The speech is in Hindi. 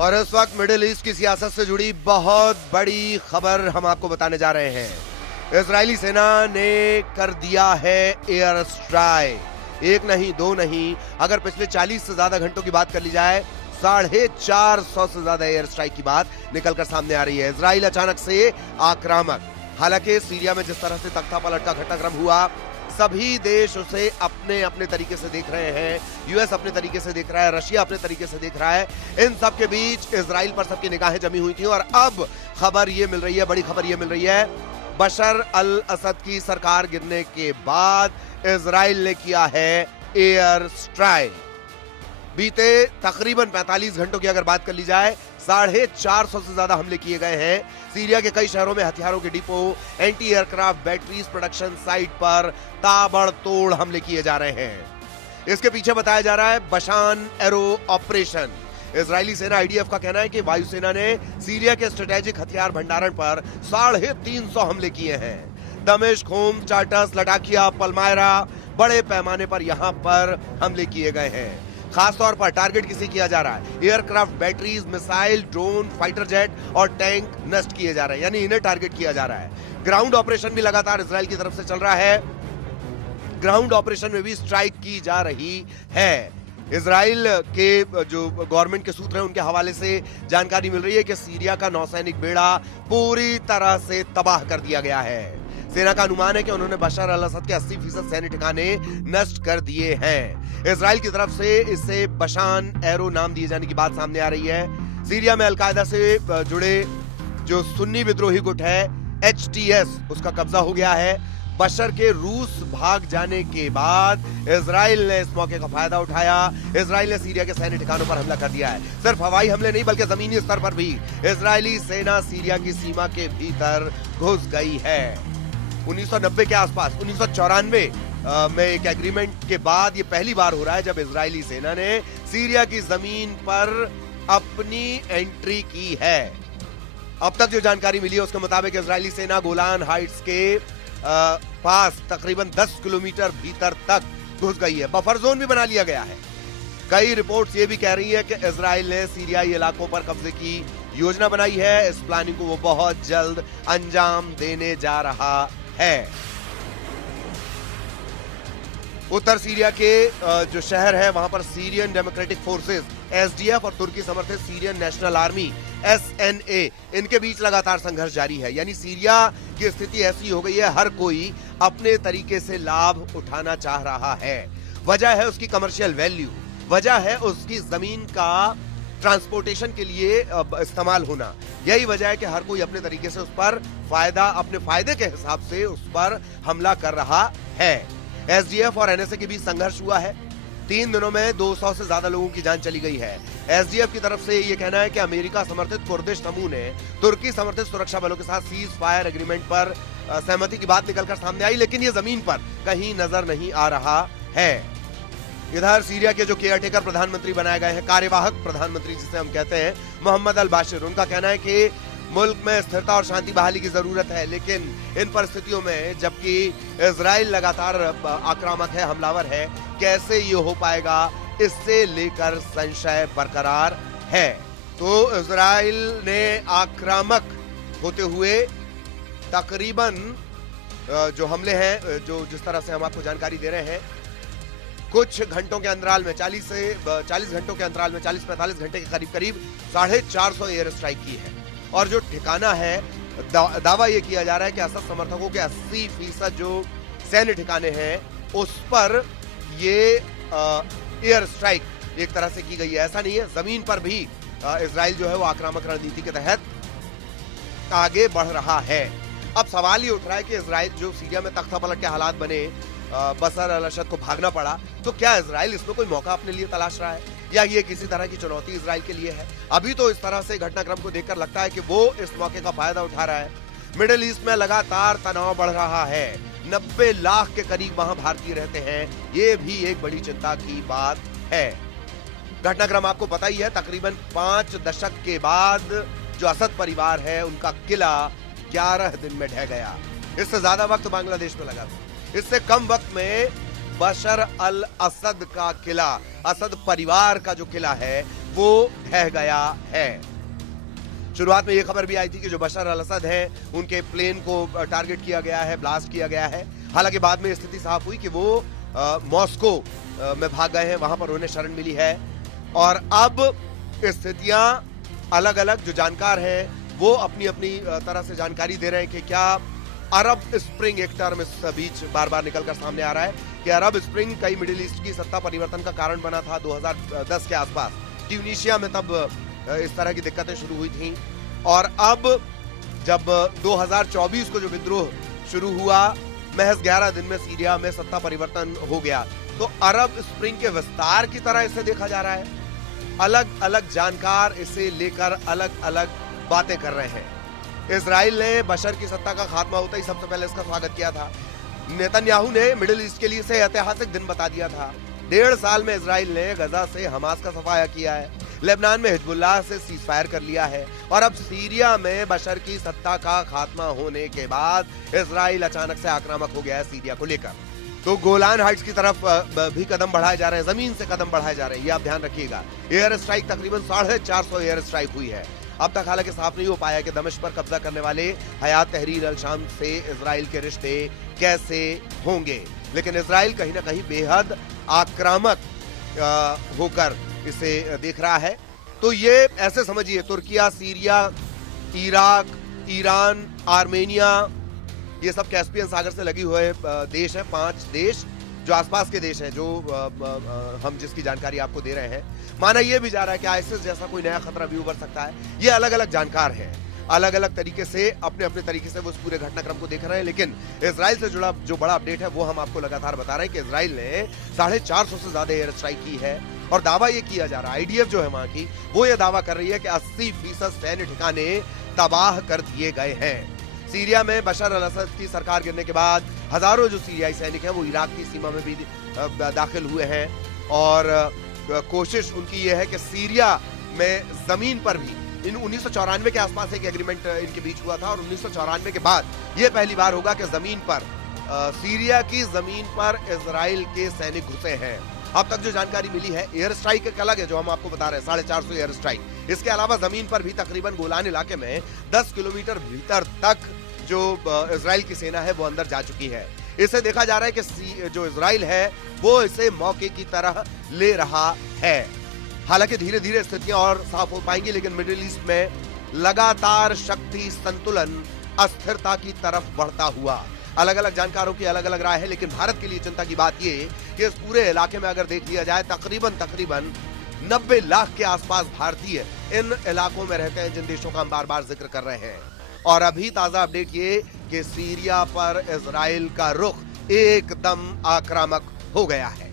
और इस वक्त मिडिल ईस्ट की सियासत से जुड़ी बहुत बड़ी खबर हम आपको बताने जा रहे हैं। इजरायली सेना ने कर दिया है एयर स्ट्राइक। एक नहीं, दो नहीं, अगर पिछले 40 से ज्यादा घंटों की बात कर ली जाए, 450 से ज्यादा एयर स्ट्राइक की बात निकलकर सामने आ रही है। इजराइल अचानक से आक्रामक। हालांकि सीरिया में जिस तरह से तख्ता पलट का घटनाक्रम हुआ, सभी देश उसे अपने अपने तरीके से देख रहे हैं। यूएस अपने तरीके से देख रहा है, रशिया अपने तरीके से देख रहा है। इन सब के बीच इजराइल पर सबकी निगाहें जमी हुई थी और अब खबर ये मिल रही है, बड़ी खबर ये मिल रही है, बशर अल असद की सरकार गिरने के बाद इजराइल ने किया है एयर स्ट्राइक। बीते तकरीबन 45 घंटों की अगर बात कर ली जाए, 450 से ज्यादा हमले किए गए हैं। सीरिया के कई शहरों में हथियारों के depot, anti aircraft batteries production site पर ताबड़तोड़ हमले किए जा रहे हैं। इसके पीछे बताया जा रहा है बशान एरो ऑपरेशन। इजरायली सेना आईडीएफ का कहना है कि वायुसेना ने सीरिया के स्ट्रेटेजिक हथियार भंडारण पर 350 हमले किए हैं। दमिश्क, होम, टार्टस, लटाकिया, पलमायरा, बड़े पैमाने पर यहां पर हमले किए गए हैं। खासतौर पर टारगेट किसे किया जा रहा है? Aircraft batteries, missile, drone, fighter jet और टैंक नष्ट किए जा रहे हैं, यानी इन्हें टारगेट किया जा रहा है। ग्राउंड ऑपरेशन भी लगातार इजराइल की तरफ से चल रहा है। ग्राउंड ऑपरेशन में भी स्ट्राइक की जा रही है। इजराइल के जो गवर्नमेंट के सूत्र हैं, उनके हवाले से जानकारी मिल रही है कि सीरिया का नौसैनिक बेड़ा पूरी तरह से तबाह कर दिया गया है। सेना का अनुमान है कि उन्होंने बशर अल असद के 80% सैन्य ठिकाने नष्ट कर दिए हैं। इजराइल की तरफ से इसे बशान एरो नाम दिए जाने की बात सामने आ रही है। सीरिया में अलकायदा से जुड़े जो सुन्नी विद्रोही गुट है HTS, उसका कब्जा हो गया है। बशर के रूस भाग जाने के बाद इजराइल ने इस मौके का फायदा उठाया। इजराइल ने सीरिया के सैन्य ठिकानों पर हमला कर दिया है। सिर्फ हवाई हमले नहीं, बल्कि जमीनी स्तर पर भी इजरायली सेना सीरिया की सीमा के भीतर घुस गई है। 1990 के आसपास, 1994 में एक एग्रीमेंट के बाद ये पहली बार हो रहा है जब इजरायली सेना ने सीरिया की जमीन पर अपनी एंट्री की है। अब तक जो जानकारी मिली है उसके मुताबिक इजरायली सेना गोलान हाइट्स के पास तकरीबन 10 किलोमीटर भीतर तक घुस गई है। बफर जोन भी बना लिया गया है। कई रिपोर्ट्स ये भी कह रही है कि इजराइल ने सीरियाई इलाकों पर कब्जे की योजना बनाई है। इस प्लानिंग को वो बहुत जल्द अंजाम देने जा रहा है। उत्तर सीरिया के जो शहर है वहां पर सीरियन डेमोक्रेटिक फोर्सेस SDF और तुर्की समर्थित सीरियन नेशनल आर्मी SNA, इनके बीच लगातार संघर्ष जारी है। यानी सीरिया की स्थिति ऐसी हो गई है, हर कोई अपने तरीके से लाभ उठाना चाह रहा है। वजह है उसकी कमर्शियल वैल्यू, वजह है उसकी जमीन का ट्रांसपोर्टेशन के लिए इस्तेमाल होना। यही वजह है कि हर कोई अपने तरीके से उस पर फायदा, अपने फायदे के हिसाब से उस पर हमला कर रहा है। SDF और NSA के बीच संघर्ष हुआ है। 3 दिनों में 200 से ज्यादा लोगों की जान चली गई है। SDF की तरफ से यह कहना है कि अमेरिका समर्थित कुर्दिश समूह ने तुर्की समर्थित सुरक्षा बलों के साथ सीज फायर एग्रीमेंट पर सहमति की बात निकलकर सामने आई, लेकिन यह जमीन पर कहीं नजर नहीं आ रहा है। इधर सीरिया के जो केयरटेकर प्रधानमंत्री बनाए गए हैं, कार्यवाहक प्रधानमंत्री जिसे हम कहते हैं, मोहम्मद अल बाशिर, उनका कहना है कि मुल्क में स्थिरता और शांति बहाली की जरूरत है। लेकिन इन परिस्थितियों में जबकि इजराइल लगातार आक्रामक है, हमलावर है, कैसे ये हो पाएगा, इससे लेकर संशय बरकरार है। तो इजराइल ने आक्रामक होते हुए तकरीबन जो हमले हैं, जो जिस तरह से हम आपको जानकारी दे रहे हैं, कुछ घंटों के अंतराल में 40 घंटों के अंतराल में 40-45 घंटे के करीब 450 एयर स्ट्राइक की है। और जो ठिकाना है, दावा यह किया जा रहा है कि असद समर्थकों के 80% जो सैन्य ठिकाने हैं उस पर ये एयर स्ट्राइक एक तरह से की गई है। ऐसा नहीं है, जमीन पर भी इजराइल जो है वो आक्रामक रणनीति के तहत आगे बढ़ रहा है। अब सवाल ये उठ रहा है कि इजराइल जो सीरिया में तख्ता पलट के हालात बने, बशर अल असद को भागना पड़ा, तो क्या इजराइल इसमें कोई मौका अपने लिए तलाश रहा है या ये किसी तरह की चुनौती इजराइल के लिए है? अभी तो इस तरह से घटनाक्रम को देखकर लगता है कि वो इस मौके का फायदा उठा रहा है। मिडिल ईस्ट में लगातार तनाव बढ़ रहा है। 90 लाख के करीब वहां भारतीय रहते हैं। ये भी एक बड़ी चिंता की बात है। घटनाक्रम आपको पता ही है, तकरीबन 5 दशक के बाद जो असद परिवार है उनका किला 11 दिन में ढह गया। इससे ज्यादा वक्त बांग्लादेश में लगा था। इससे कम वक्त में बशर अल असद का किला, असद परिवार का जो किला है वो ढह गया है। शुरुआत में यह खबर भी आई थी कि जो बशर अल असद हैं उनके प्लेन को टारगेट किया गया है, ब्लास्ट किया गया है। हालांकि बाद में स्थिति साफ हुई कि वो मॉस्को में भाग गए हैं, वहां पर उन्हें शरण मिली है। और अब स्थितियां अलग अलग, जो जानकार हैं वो अपनी अपनी तरह से जानकारी दे रहे हैं कि क्या अरब स्प्रिंग, एक टर्म इस बीच बार बार निकलकर सामने आ रहा है कि अरब स्प्रिंग कई मिडिल ईस्ट की सत्ता परिवर्तन का कारण बना था 2010 के आसपास। ट्यूनीशिया में तब इस तरह की दिक्कतें शुरू हुई थी। और अब जब 2024 को जो विद्रोह शुरू हुआ, महज 11 दिन में सीरिया में सत्ता परिवर्तन हो गया। तो अरब स्प्रिंग के विस्तार की तरह इसे देखा जा रहा है। अलग अलग जानकार इसे लेकर अलग अलग बातें कर रहे हैं। इजराइल ने बशर की सत्ता का खात्मा होता ही सबसे पहले इसका स्वागत किया था। नेतन्याहू ने मिडिल ईस्ट के लिए इसे ऐतिहासिक दिन बता दिया था। 1.5 साल में इजराइल ने गजा से हमास का सफाया किया है, लेबनान में हिजबुल्लाह से सीज फायर कर लिया है, और अब सीरिया में बशर की सत्ता का खात्मा होने के बाद इजराइल अचानक से आक्रामक हो गया है सीरिया को लेकर। तो गोलान हाइट्स की तरफ भी कदम बढ़ाए जा रहे हैं, जमीन से कदम बढ़ाए जा रहे हैं, ये आप ध्यान रखिएगा। एयर स्ट्राइक तकरीबन 450 एयर स्ट्राइक हुई है। अब तक हालांकि साफ नहीं हो पाया कि दमिश्क पर कब्जा करने वाले हयात तहरीर अल शाम से इजराइल के रिश्ते कैसे होंगे, लेकिन इजराइल कहीं ना कहीं बेहद आक्रामक होकर इसे देख रहा है। तो ये ऐसे समझिए, Türkiye, Syria, Iraq, Iran, Armenia, ये सब कैस्पियन सागर से लगे हुए देश हैं। 5 देश जो आसपास के देश हैं, जो हम जिसकी जानकारी आपको दे रहे हैं। माना यह भी जा रहा है कि आईएसआईएस जैसा कोई नया खतरा भी उभर सकता है। ये अलग अलग जानकार हैं, अलग अलग तरीके से अपने अपने तरीके से वो इस पूरे घटनाक्रम को देख रहे हैं। लेकिन इजराइल से जुड़ा जो बड़ा अपडेट है वो हम आपको लगातार बता रहे हैं कि इजराइल ने 450 से ज्यादा एयर स्ट्राइक की है। और दावा ये किया जा रहा है, आईडीएफ जो है वहां की, वो ये दावा कर रही है कि 80% सैन्य ठिकाने तबाह कर दिए गए हैं। सीरिया में बशर अल असद की सरकार गिरने के बाद हजारों जो सीरियाई सैनिक हैं वो इराक की सीमा में भी दाखिल हुए हैं। और कोशिश उनकी ये है कि सीरिया में जमीन पर भी, इन 1994 के आसपास एक एग्रीमेंट इनके बीच हुआ था, और 1994 के बाद ये पहली बार होगा कि जमीन पर, सीरिया की जमीन पर इजराइल के सैनिक घुसे हैं। अब तक जो जानकारी मिली है, एयर स्ट्राइक एक अलग है जो हम आपको बता रहे हैं, 450 एयर स्ट्राइक। इसके अलावा जमीन पर भी तकरीबन गोलान इलाके में 10 किलोमीटर भीतर तक जो इजराइल की सेना है वो अंदर जा चुकी है। इसे देखा जा रहा है कि जो इजराइल है वो इसे मौके की तरह ले रहा है। हालांकि धीरे धीरे स्थितियां और साफ हो पाएंगी, लेकिन मिडिल ईस्ट में लगातार शक्ति संतुलन अस्थिरता की तरफ बढ़ता हुआ। अलग अलग जानकारों की अलग अलग राय है, लेकिन भारत के लिए चिंता की बात यह कि इस पूरे इलाके में अगर देख लिया जाए, तकरीबन 90 लाख के आसपास भारतीय इन इलाकों में रहते हैं, जिन देशों का हम बार बार जिक्र कर रहे हैं। और अभी ताजा अपडेट ये कि सीरिया पर इजराइल का रुख एकदम आक्रामक हो गया है।